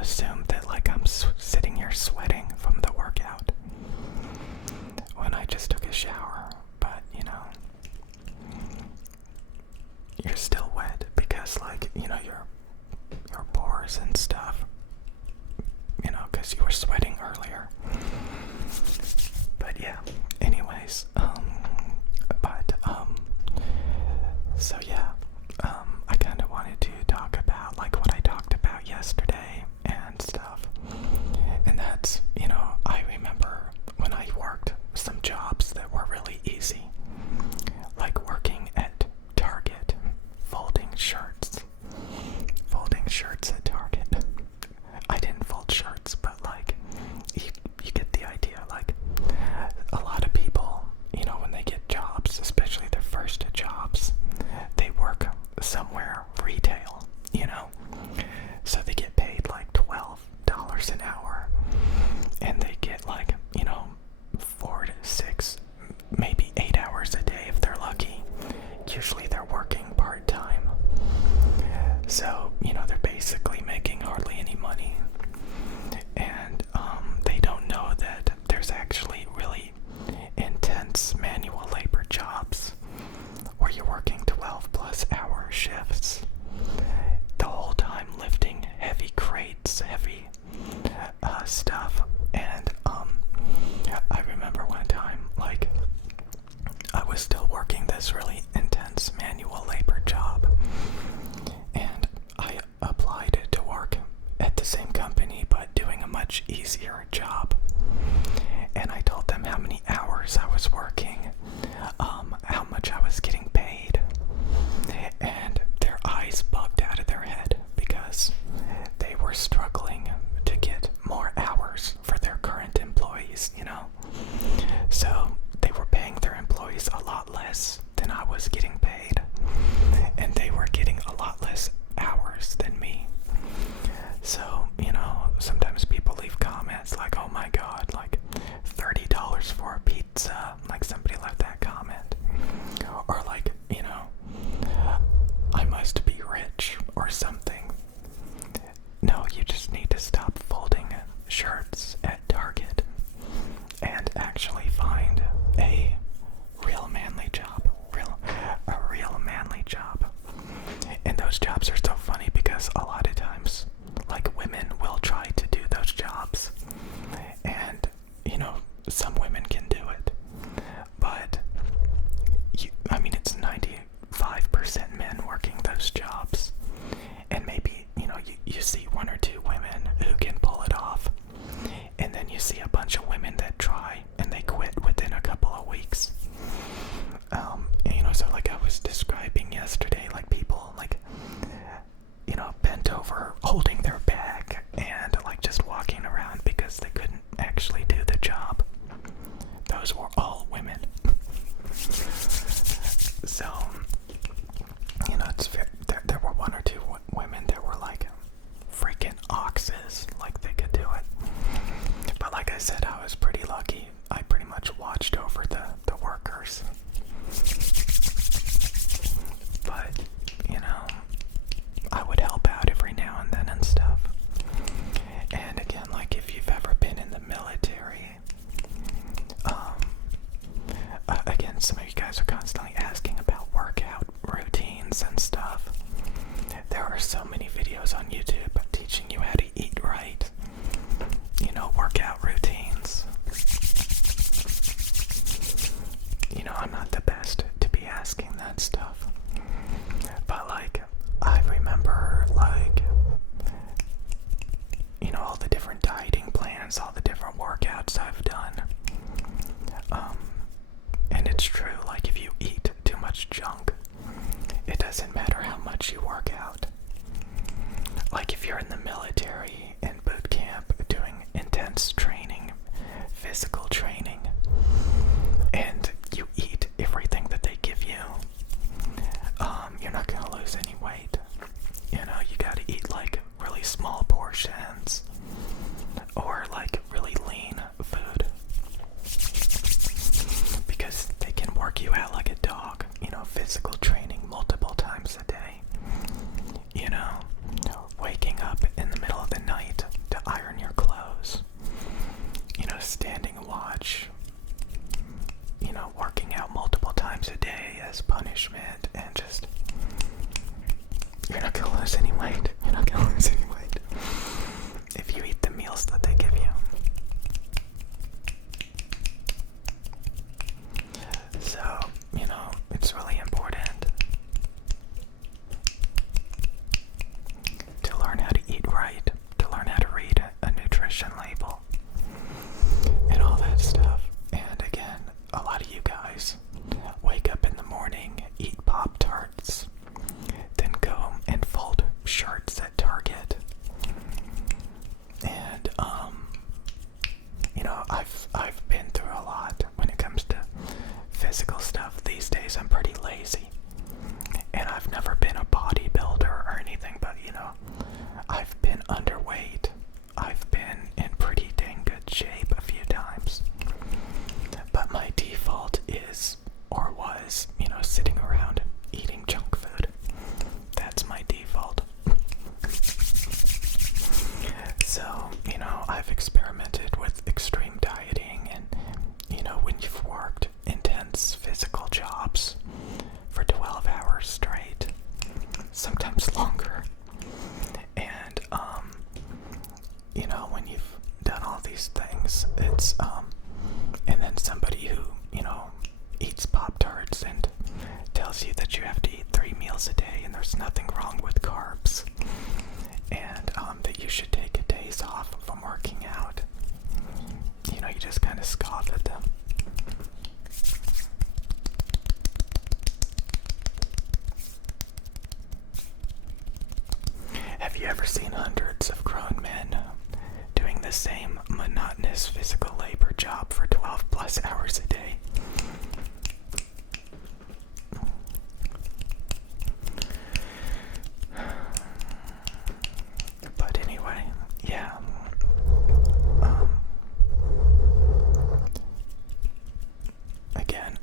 assume that like I'm sitting here sweating from the workout when I just took a shower, but you're still wet because like your pores and stuff, because you were sweating earlier. But yeah, anyways, so yeah, I kind of wanted to talk about like what I talked about yesterday and stuff. And that's, I remember when I worked some jobs that were really easy, like working at Target, folding shirts at Target. I didn't fold shirts, but like, you get the idea. Like, a lot of people, when they get jobs, especially their first jobs, they work somewhere retail, so they get paid like $12 an hour, and they get like, 4 to 6, maybe 8 hours a day if they're lucky. Usually they're working part-time. So, they're basically making hardly any money. And they don't know that there's actually really intense manual labor jobs where you're working 12-plus-hour shifts the whole time, lifting heavy crates, heavy stuff. And I remember one time, like, I was still working this really intense manual labor job, and I applied to work at the same company but doing a much easier job. And I told them how many hours I was working, how much I was getting paid, and their eyes bugged out of their head because they were struggling to get more hours for their current employees, So they were paying their employees a lot less than I was getting paid, and they were getting a lot less hours than me. So, sometimes people leave comments like, oh my god, like $30 for a pizza, like somebody left that comment. Or like, I must be rich or something. No, you just need to stop folding shirts at Target and actually find a real manly job. A real manly job. And those jobs are so funny because a lot of times, like, women will try to do those jobs, and some women can do it, but it's 95% men working those jobs, and maybe you see 1 or 2 women who can pull it off, and then you see a bunch of women that try and they quit within a couple of weeks. So like I was describing yesterday, like people like bent over holding their bag and like just walking around because they couldn't actually do the job. Those were all women. So there were 1 or 2 women that were like freaking oxes, like they could do it. But like I said, I was pretty lucky. I pretty much watched over the workers. But I would help out every now and then and stuff. And again, like if you've ever been in the military, again, some of you guys are constantly asking about workout routines and stuff. There are so many videos on YouTube teaching you how to eat right, workout routines. I'm not the best to be asking that stuff. But like, I remember like, all the different dieting plans, all the different workouts I've done. And it's true, like if you eat too much junk, it doesn't matter how much you work out. Like if you're in the military, in boot camp, doing intense training, physical training, and you eat everything that they give you, you're not gonna lose any weight. You gotta eat like really small portions, or like really lean food, because they can work you out like a dog. Physical training multiple times a day. Waking up in the middle of the night iron your clothes, standing watch, working out multiple times a day as punishment, and just, you're not gonna lose any weight. You're not gonna lose any weight if you eat the meals that they give you. So, it's really important to learn how to eat right, to learn how to read a nutrition label, and all that stuff. And again, a lot of you guys wake up in the morning, eat Pop-Tarts, then go and fold shirts at Target. And, I've been through a lot when it comes to physical stuff. These days I'm pretty lazy. And I've never been a bodybuilder or anything, but, I've been underweight. I've been in pretty dang good shape a few times. But my default is, or was, sitting around eating junk food. That's my default. So, I've experimented with extreme dieting, and, when you've worked intense physical jobs for 12 hours straight, sometimes longer, and, when you've done all these things, it's, and then somebody who, eats Pop-Tarts and tells you that you have to eat 3 meals a day and there's nothing wrong with carbs, and that you should take days off from working out. You just kind of scoff at them. Have you ever seen hundreds of grown men doing the same monotonous physical labor job for 12 plus hours a day? But anyway, yeah. Again,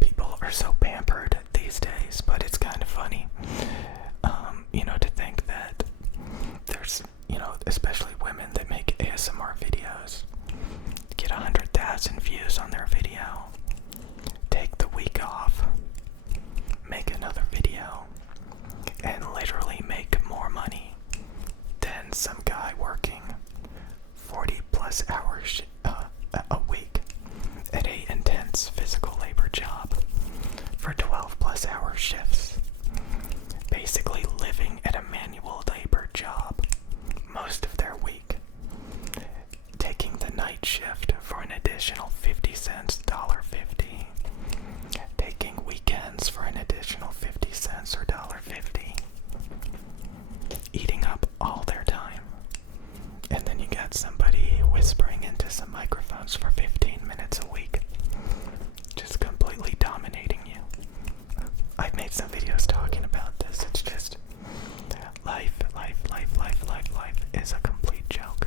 people are so pampered these days, but it's kind of funny, to think that there's, especially women that make ASMR videos, get 100,000 views on their video, take the week off, make another video, and literally make more money than some guy working 40 plus hours a week at a intense physical labor job for 12 plus hour shifts, basically living at a manual labor job most of their week, taking the night shift for an additional 50 cents, $1.50, taking weekends for an additional 50 cents or $1.50, eating up all their time. And then you got somebody whispering into some microphones for 15 minutes a week, just completely dominating you. I've made some videos talking about this. It's just life is a complete joke.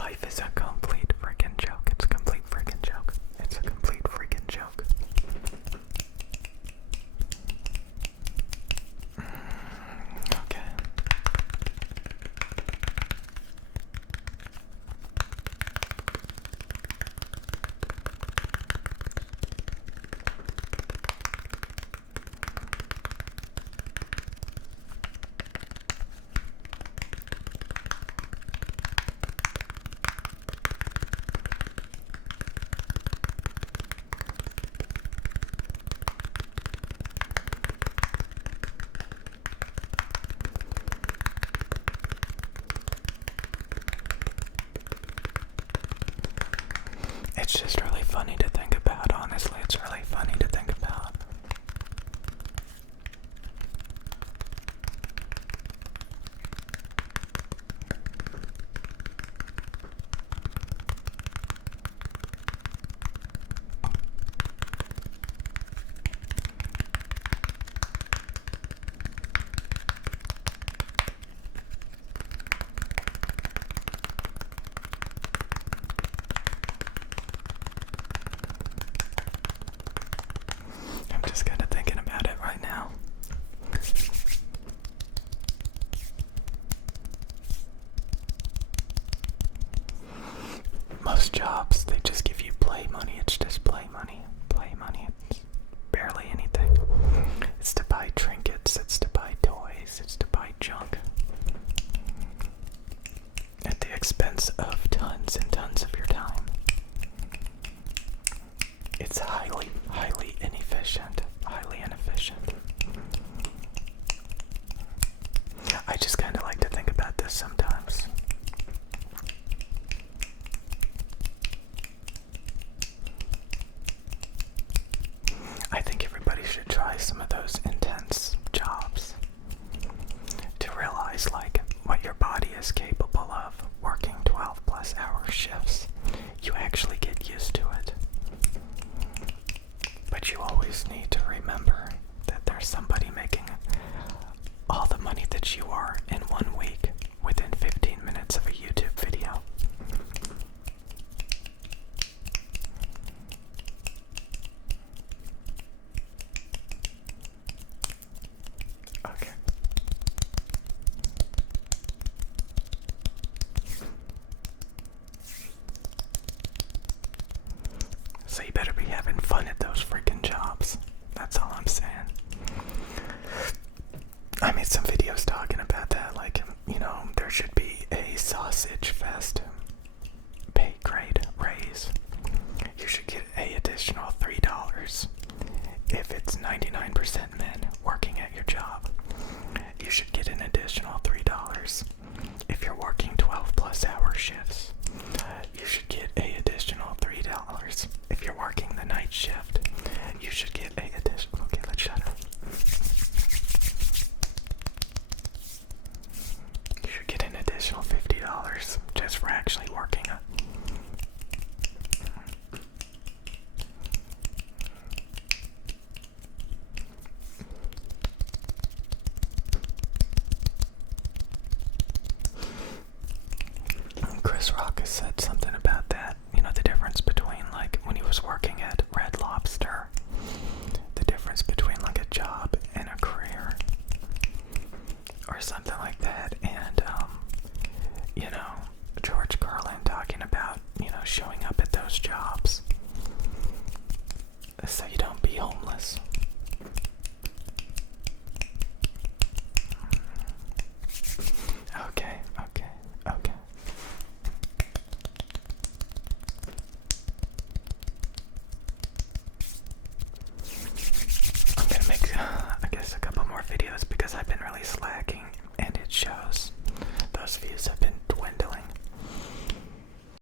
Life is a complete freaking joke. It's a complete freaking joke. It's a complete freaking joke. Okay. It's highly inefficient. Highly inefficient. I just kind of like to think about this sometimes. I think everybody should try some of those intense jobs to realize like what your body is capable of working 12 plus hour shifts. You actually get used to it. But you always need to remember that there's somebody making all the money that you are in 1 week within 15 minutes of a YouTube video. Okay. So you better be having fun at those freaking jobs. That's all I'm saying. I made some videos talking about that, like, you know, there should be a sausage fest pay grade raise. You should get an additional $3 if it's 99% men working at your job. You should get an additional $3 if you're working 12 plus hour shifts. You should get an additional $3 if you're working the night shift. You should get an additional. Okay, let's shut up. You should get an additional $50 just for actually working it. Chris Rock has said something about that. You know, the difference between like when he was working at Red Lobster, the difference between like a job and a career, or something like that. And you know, George Carlin talking about, you know, showing up at those jobs so you don't be homeless. Okay. I'm gonna make, I guess, a couple more videos because I've been really slacking, and it shows.